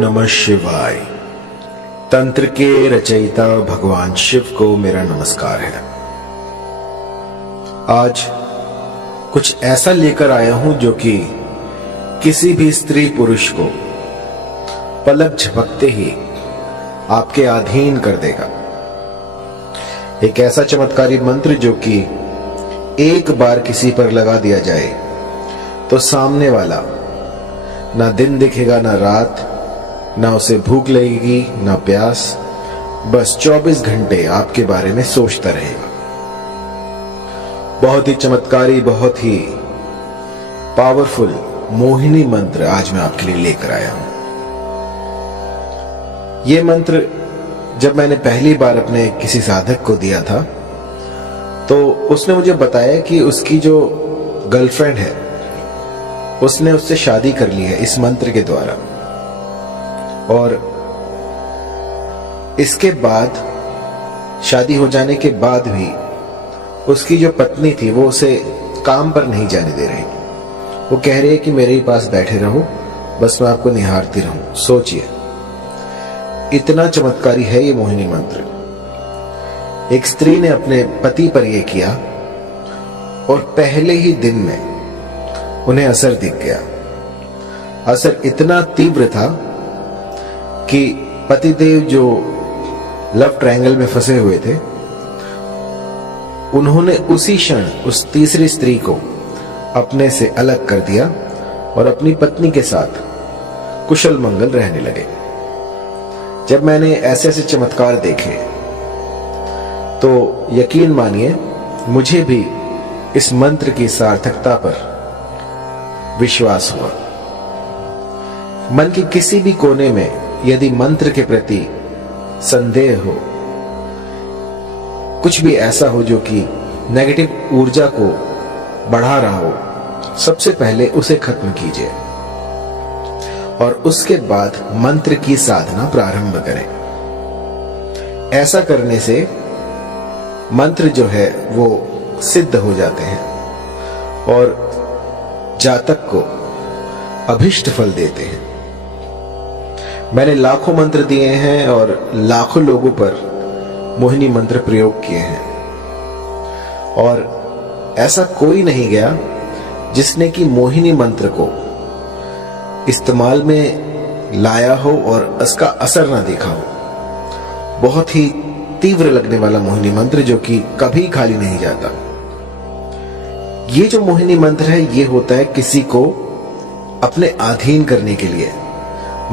नमः शिवाय। तंत्र के रचयिता भगवान शिव को मेरा नमस्कार है। आज कुछ ऐसा लेकर आया हूं जो कि किसी भी स्त्री पुरुष को पलक झपकते ही आपके अधीन कर देगा। एक ऐसा चमत्कारी मंत्र जो कि एक बार किसी पर लगा दिया जाए तो सामने वाला ना दिन दिखेगा ना रात, ना उसे भूख लगेगी ना प्यास, बस 24 घंटे आपके बारे में सोचता रहेगा। बहुत ही चमत्कारी, बहुत ही पावरफुल मोहिनी मंत्र आज मैं आपके लिए लेकर आया हूं। यह मंत्र जब मैंने पहली बार अपने किसी साधक को दिया था तो उसने मुझे बताया कि उसकी जो गर्लफ्रेंड है उसने उससे शादी कर ली है इस मंत्र के द्वारा, और इसके बाद शादी हो जाने के बाद भी उसकी जो पत्नी थी वो उसे काम पर नहीं जाने दे रही। वो कह रही है कि मेरे ही पास बैठे रहो, बस मैं आपको निहारती रहूं। सोचिए, इतना चमत्कारी है ये मोहिनी मंत्र। एक स्त्री ने अपने पति पर यह किया और पहले ही दिन में उन्हें असर दिख गया। असर इतना तीव्र था कि पतिदेव जो लव ट्रायंगल में फंसे हुए थे, उन्होंने उसी क्षण उस तीसरी स्त्री को अपने से अलग कर दिया और अपनी पत्नी के साथ कुशल मंगल रहने लगे। जब मैंने ऐसे ऐसे चमत्कार देखे तो यकीन मानिए मुझे भी इस मंत्र की सार्थकता पर विश्वास हुआ। मन के किसी भी कोने में यदि मंत्र के प्रति संदेह हो, कुछ भी ऐसा हो जो कि नेगेटिव ऊर्जा को बढ़ा रहा हो, सबसे पहले उसे खत्म कीजिए और उसके बाद मंत्र की साधना प्रारंभ करें। ऐसा करने से मंत्र जो है वो सिद्ध हो जाते हैं और जातक को अभिष्ट फल देते हैं। मैंने लाखों मंत्र दिए हैं और लाखों लोगों पर मोहिनी मंत्र प्रयोग किए हैं, और ऐसा कोई नहीं गया जिसने कि मोहिनी मंत्र को इस्तेमाल में लाया हो और उसका असर ना देखा हो। बहुत ही तीव्र लगने वाला मोहिनी मंत्र जो कि कभी खाली नहीं जाता। ये जो मोहिनी मंत्र है ये होता है किसी को अपने अधीन करने के लिए।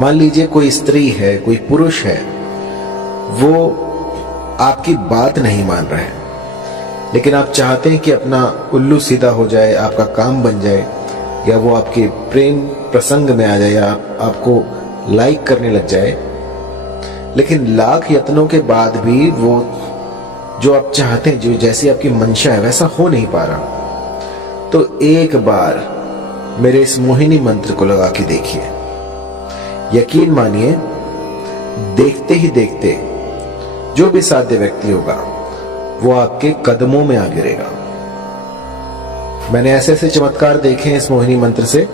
मान लीजिए कोई स्त्री है, कोई पुरुष है, वो आपकी बात नहीं मान रहा है, लेकिन आप चाहते हैं कि अपना उल्लू सीधा हो जाए, आपका काम बन जाए, या वो आपके प्रेम प्रसंग में आ जाए, या आपको लाइक करने लग जाए, लेकिन लाख यत्नों के बाद भी वो जो आप चाहते हैं, जो जैसी आपकी मंशा है वैसा हो नहीं पा रहा। तो एक बार मेरे इस मोहिनी मंत्र को लगा के देखिए। यकीन मानिए, देखते ही देखते जो भी साध्य व्यक्ति होगा वो आपके कदमों में आ गिरेगा। मैंने ऐसे ऐसे चमत्कार देखे हैं इस मोहिनी मंत्र से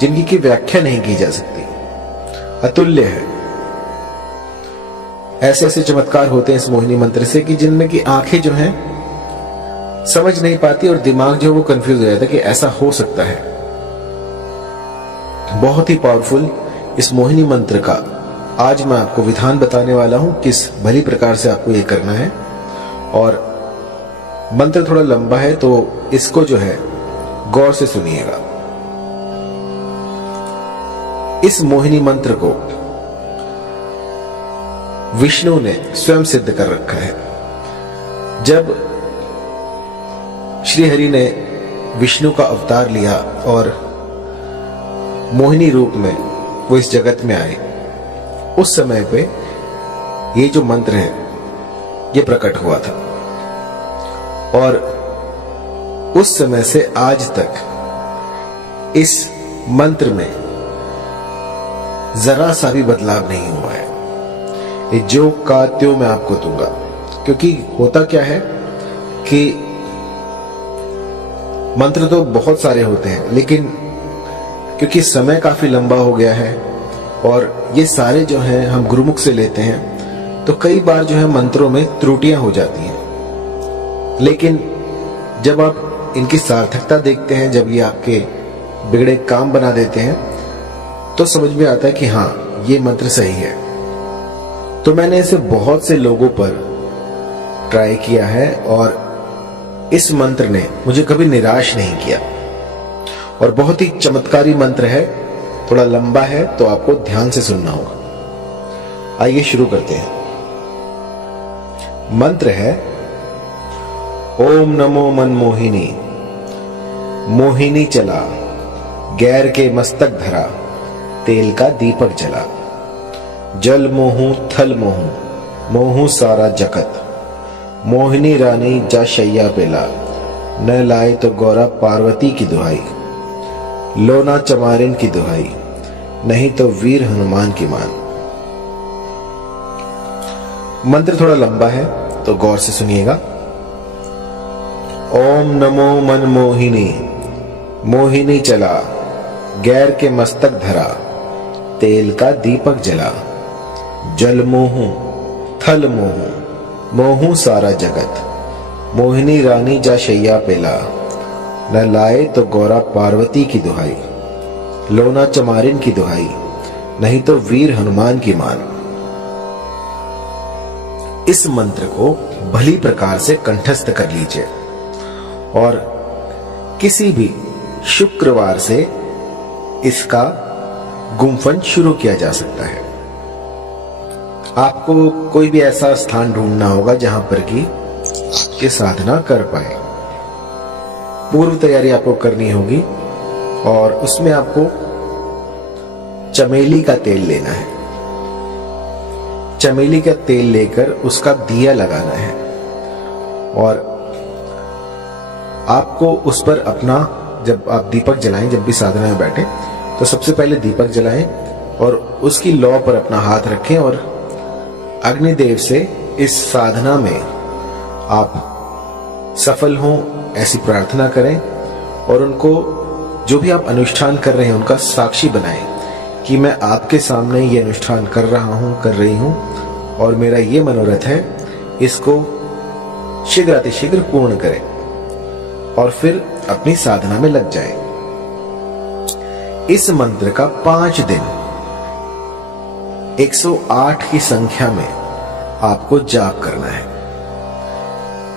जिनकी की व्याख्या नहीं की जा सकती, अतुल्य है। ऐसे ऐसे चमत्कार होते हैं इस मोहिनी मंत्र से कि जिनमें की आंखें जो हैं समझ नहीं पाती और दिमाग जो वो कंफ्यूज हो जाता है कि ऐसा हो सकता है। बहुत ही पावरफुल इस मोहिनी मंत्र का आज मैं आपको विधान बताने वाला हूं, किस भली प्रकार से आपको ये करना है। और मंत्र थोड़ा लंबा है तो इसको जो है गौर से सुनिएगा। इस मोहिनी मंत्र को विष्णु ने स्वयं सिद्ध कर रखा है। जब श्री हरि ने विष्णु का अवतार लिया और मोहिनी रूप में वो इस जगत में आए, उस समय पे ये जो मंत्र है ये प्रकट हुआ था, और उस समय से आज तक इस मंत्र में जरा सा भी बदलाव नहीं हुआ है। ये जो का त्यों मैं आपको दूंगा, क्योंकि होता क्या है कि मंत्र तो बहुत सारे होते हैं, लेकिन क्योंकि समय काफी लंबा हो गया है और ये सारे जो हैं हम गुरुमुख से लेते हैं, तो कई बार जो है मंत्रों में त्रुटियां हो जाती हैं। लेकिन जब आप इनकी सार्थकता देखते हैं, जब ये आपके बिगड़े काम बना देते हैं, तो समझ में आता है कि हाँ, ये मंत्र सही है। तो मैंने इसे बहुत से लोगों पर ट्राई किया है और इस मंत्र ने मुझे कभी निराश नहीं किया और बहुत ही चमत्कारी मंत्र है। थोड़ा लंबा है तो आपको ध्यान से सुनना होगा। आइए शुरू करते हैं। मंत्र है ओम नमो मनमोहिनी, मोहिनी चला, गैर के मस्तक धरा, तेल का दीपक जला, जल मोहू थल मोहू, मोहू सारा जगत, मोहिनी रानी जा शैया पेला, न लाए तो गौरा पार्वती की दुहाई, लोना चमारिन की दुहाई, नहीं तो वीर हनुमान की मान। मंत्र थोड़ा लंबा है तो गौर से सुनिएगा। ओम नमो मनमोहिनी, मोहिनी चला, गैर के मस्तक धरा, तेल का दीपक जला, जल मोहू थल मोहू, मोहू सारा जगत, मोहिनी रानी जा शैया पेला, न लाए तो गौरा पार्वती की दुहाई, लोना चमारिन की दुहाई, नहीं तो वीर हनुमान की मान। इस मंत्र को भली प्रकार से कंठस्थ कर लीजिए और किसी भी शुक्रवार से इसका गुम्फन शुरू किया जा सकता है। आपको कोई भी ऐसा स्थान ढूंढना होगा जहां पर कि आपकी साधना कर पाए। पूर्व तैयारी आपको करनी होगी और उसमें आपको चमेली का तेल लेना है। चमेली का तेल लेकर उसका दिया लगाना है और आपको उस पर अपना, जब आप दीपक जलाएं, जब भी साधना में बैठे तो सबसे पहले दीपक जलाएं और उसकी लौ पर अपना हाथ रखें और अग्निदेव से इस साधना में आप सफल हों ऐसी प्रार्थना करें और उनको, जो भी आप अनुष्ठान कर रहे हैं, उनका साक्षी बनाएं कि मैं आपके सामने ये अनुष्ठान कर रहा हूं, कर रही हूं और मेरा ये मनोरथ है, इसको शीघ्र अतिशीघ्र पूर्ण करें और फिर अपनी साधना में लग जाएं। इस मंत्र का 5 दिन 108 की संख्या में आपको जाप करना है।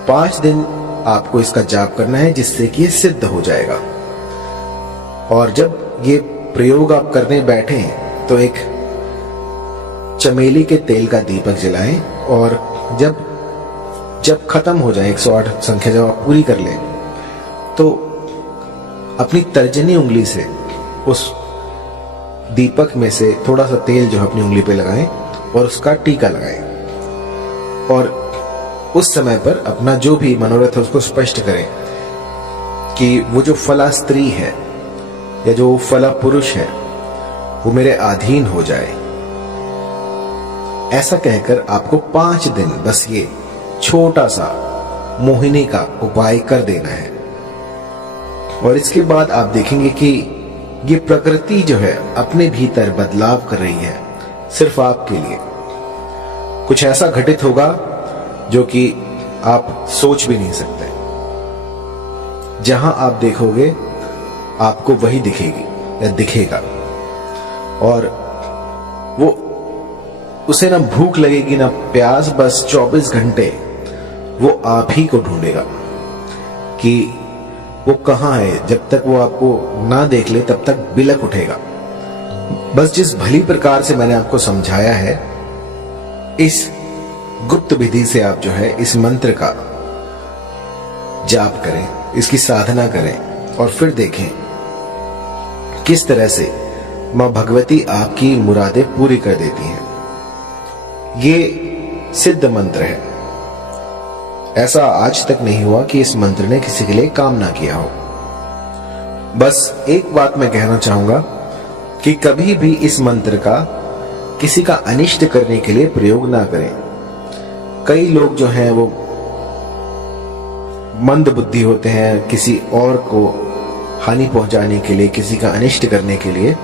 5 दिन आपको इसका जाप करना है जिससे कि ये सिद्ध हो जाएगा। और जब ये प्रयोग आप करने बैठे तो एक चमेली के तेल का दीपक जलाएं और जब खत्म हो जाए 108 संख्या जब आप पूरी कर लें तो अपनी तर्जनी उंगली से उस दीपक में से थोड़ा सा तेल जो है अपनी उंगली पे लगाएं और उसका टीका लगाएं और उस समय पर अपना जो भी मनोरथ है उसको स्पष्ट करें कि वो जो फला स्त्री है या जो फला पुरुष है वो मेरे अधीन हो जाए। ऐसा कहकर आपको 5 दिन बस ये छोटा सा मोहिनी का उपाय कर देना है और इसके बाद आप देखेंगे कि ये प्रकृति जो है अपने भीतर बदलाव कर रही है सिर्फ आपके लिए। कुछ ऐसा घटित होगा जो कि आप सोच भी नहीं सकते। जहां आप देखोगे आपको वही दिखेगी या दिखेगा और वो उसे ना भूख लगेगी ना प्यास, बस 24 घंटे वो आप ही को ढूंढेगा कि वो कहां है। जब तक वो आपको ना देख ले तब तक बिलक उठेगा। बस जिस भली प्रकार से मैंने आपको समझाया है, इस गुप्त विधि से आप जो है इस मंत्र का जाप करें, इसकी साधना करें और फिर देखें किस तरह से मां भगवती आपकी मुरादें पूरी कर देती हैं। ये सिद्ध मंत्र है। ऐसा आज तक नहीं हुआ कि इस मंत्र ने किसी के लिए काम ना किया हो। बस एक बात मैं कहना चाहूंगा कि कभी भी इस मंत्र का किसी का अनिष्ट करने के लिए प्रयोग ना करें। कई लोग जो हैं वो मंद बुद्धि होते हैं, किसी और को हानि पहुंचाने के लिए, किसी का अनिष्ट करने के लिए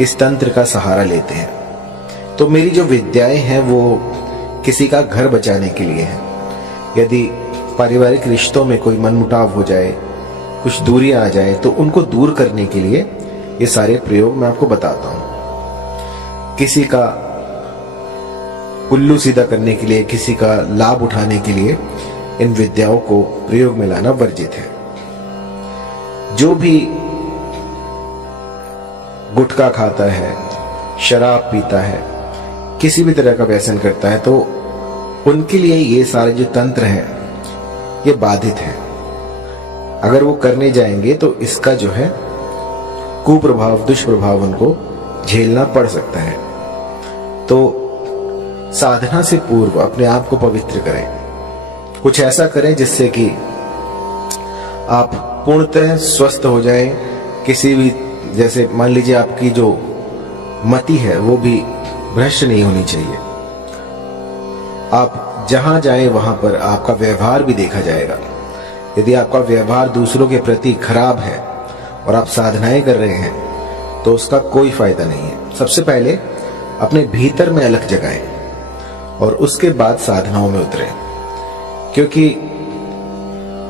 इस तंत्र का सहारा लेते हैं। तो मेरी जो विद्याएं हैं वो किसी का घर बचाने के लिए है। यदि पारिवारिक रिश्तों में कोई मनमुटाव हो जाए, कुछ दूरियां आ जाए, तो उनको दूर करने के लिए ये सारे प्रयोग मैं आपको बताता हूं। किसी का उल्लू सीधा करने के लिए, किसी का लाभ उठाने के लिए इन विद्याओं को प्रयोग में लाना वर्जित है। जो भी गुटखा खाता है, शराब पीता है, किसी भी तरह का व्यसन करता है, तो उनके लिए ये सारे जो तंत्र हैं ये बाधित है। अगर वो करने जाएंगे तो इसका जो है कुप्रभाव, दुष्प्रभाव उनको झेलना पड़ सकता है। तो साधना से पूर्व अपने आप को पवित्र करें, कुछ ऐसा करें जिससे कि आप पूर्णतः स्वस्थ हो जाए। किसी भी, जैसे मान लीजिए आपकी जो मति है वो भी भ्रष्ट नहीं होनी चाहिए। आप जहां जाए वहां पर आपका व्यवहार भी देखा जाएगा। यदि आपका व्यवहार दूसरों के प्रति खराब है और आप साधनाएं कर रहे हैं तो उसका कोई फायदा नहीं है। सबसे पहले अपने भीतर में अलख जगाएं और उसके बाद साधनाओं में उतरें। क्योंकि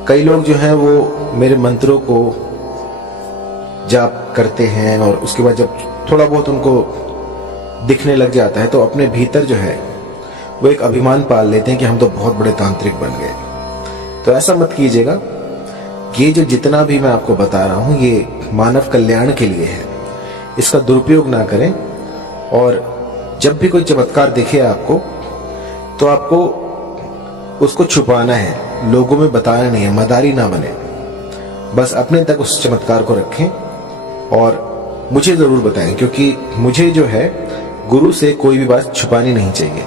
कई लोग जो हैं वो मेरे मंत्रों को जाप करते हैं और उसके बाद जब थोड़ा बहुत उनको दिखने लग जाता है तो अपने भीतर जो है वो एक अभिमान पाल लेते हैं कि हम तो बहुत बड़े तांत्रिक बन गए। तो ऐसा मत कीजिएगा। ये जो जितना भी मैं आपको बता रहा हूं ये मानव कल्याण के लिए है, इसका दुरुपयोग ना करें। और जब भी कोई चमत्कार दिखे आपको तो आपको उसको छुपाना है, लोगों में बताना नहीं है, मदारी ना बने। बस अपने तक उस चमत्कार को रखें और मुझे जरूर बताएं, क्योंकि मुझे जो है गुरु से कोई भी बात छुपानी नहीं चाहिए।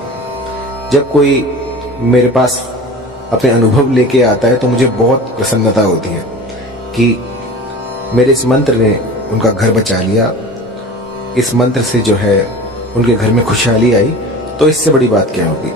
जब कोई मेरे पास अपने अनुभव लेके आता है तो मुझे बहुत प्रसन्नता होती है कि मेरे इस मंत्र ने उनका घर बचा लिया, इस मंत्र से जो है उनके घर में खुशहाली आई। तो इससे बड़ी बात क्या होगी।